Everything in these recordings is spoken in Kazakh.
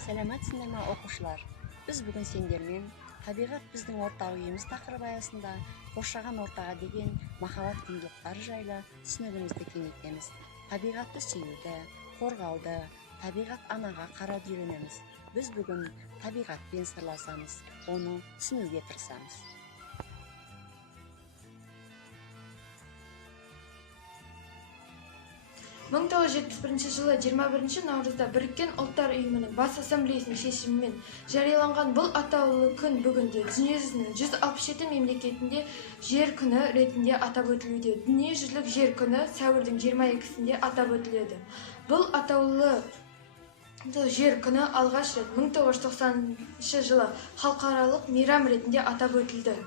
Сәләмәтсеңдер ме оқушылар? Біз бүгін сендермен табиғат біздің ортақ үйіміз тақырыбы аясында қоршаған ортаға деген махаббат құндылықтары жайлы түсінігімізді кеңейтеміз. Табиғатты сүюді, қорғауды, табиғат анаға қарауды үйренеміз. Біз бүгін табиғатпен сырласамыз, оны түсінуге тырысамыз. 1971 жылы 21 наурызда Біріккен ұлттар ұйымының бас ассамблеясының шешімімен жарияланған бұл атаулы күн бүгінде дүниежүзінің 167 мемлекетінде жер күні ретінде атап өтілуде. Дүниежүзілік жер күні сәуірдің 22-сінде атап өтіледі. Бұл атаулы жер күні алғаш рет 1990 жылы халықаралық мейрам ретінде атап өтілді.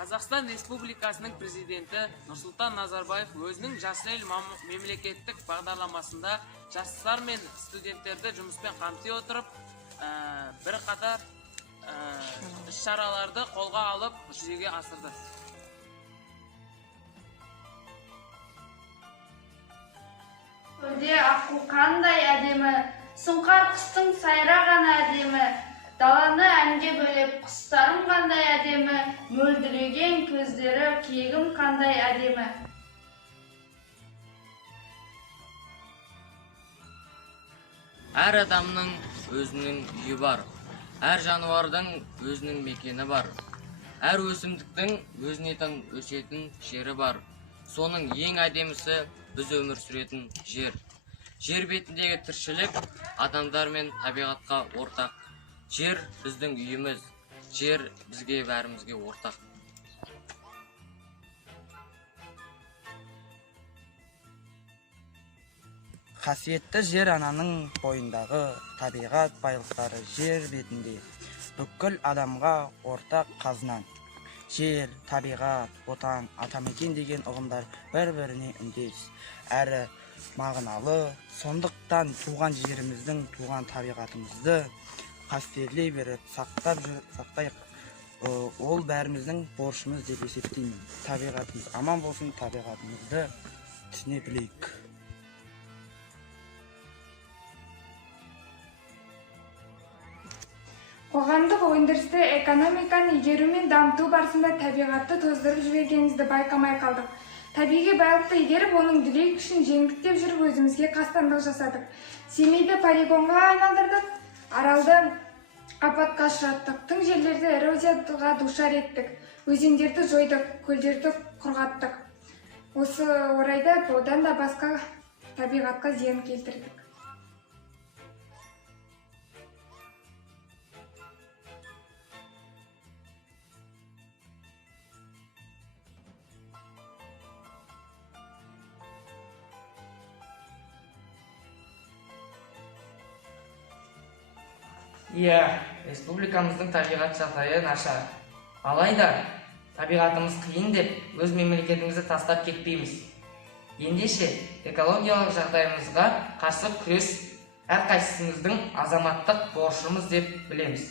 Қазақстан Республикасының президенті Нұрсұлтан Назарбаев өзінің Жасыл ел мемлекеттік бағдарламасында жастар мен студенттерді жұмыспен қамти отырып, бірқатар іс-шараларды қолға алып жүзеге асырды. Көлде аққу қандай әдемі, сұңқар құстың сайраған әдемі, даланы әнге бөлеп құстарым қандай әдемі, мөлдіреген көздері киігім қандай әдемі. Әр адамның өзінің үйі бар, әр жануардың өзінің мекені бар, әр өсімдіктің өзіне тән өсетін жері бар. Соның ең әдемісі біз өмір сүретін жер. Жер бетіндегі тіршілік адамдар мен табиғатқа ортақ. Жер біздің үйіміз, жер бізге бәрімізге ортақ. Қасиетті жер ананың бойындағы табиғат байлықтары жер бетінде бүкіл адамға ортақ қазына. Жер, табиғат, отан, атамекен деген ұғымдар бір-біріне үндес, әрі мағыналы. Сондықтан туған жеріміздің, туған табиғатымызды қастерлей беріп, сақтайық. Ол бәріміздің борышымыз деп есептеймін. Табиғатымыз аман болсын, табиғатымызды түсіне білейік. Қоғамдық өндірісті экономиканы игеру мен дамыту барысында табиғатты тоздырып жібергенімізді байқамай қалдық. Табиғи байлықты игеріп, оның дүлей күшін жеңдіктеп жүріп, өзімізге қастандық жасадық. Семейді полигонға айналдырдық, Аралды апатқа ұшыраттық, тың жерлерді эрозияға душар еттік, өзендерді жойдық, көлдерді құрғаттық. Осы орайда одан да басқа табиғатқа зиян келтірдік. Иә, республикамыздың табиғат жағдайы нашар. Алайда, табиғатымыз қиын деп, өз мемлекетімізді тастап кетпейміз. Ендеше, экологиялық жағдайымызға қарсы күрес әрқайсымыздың азаматтық борышымыз деп білеміз.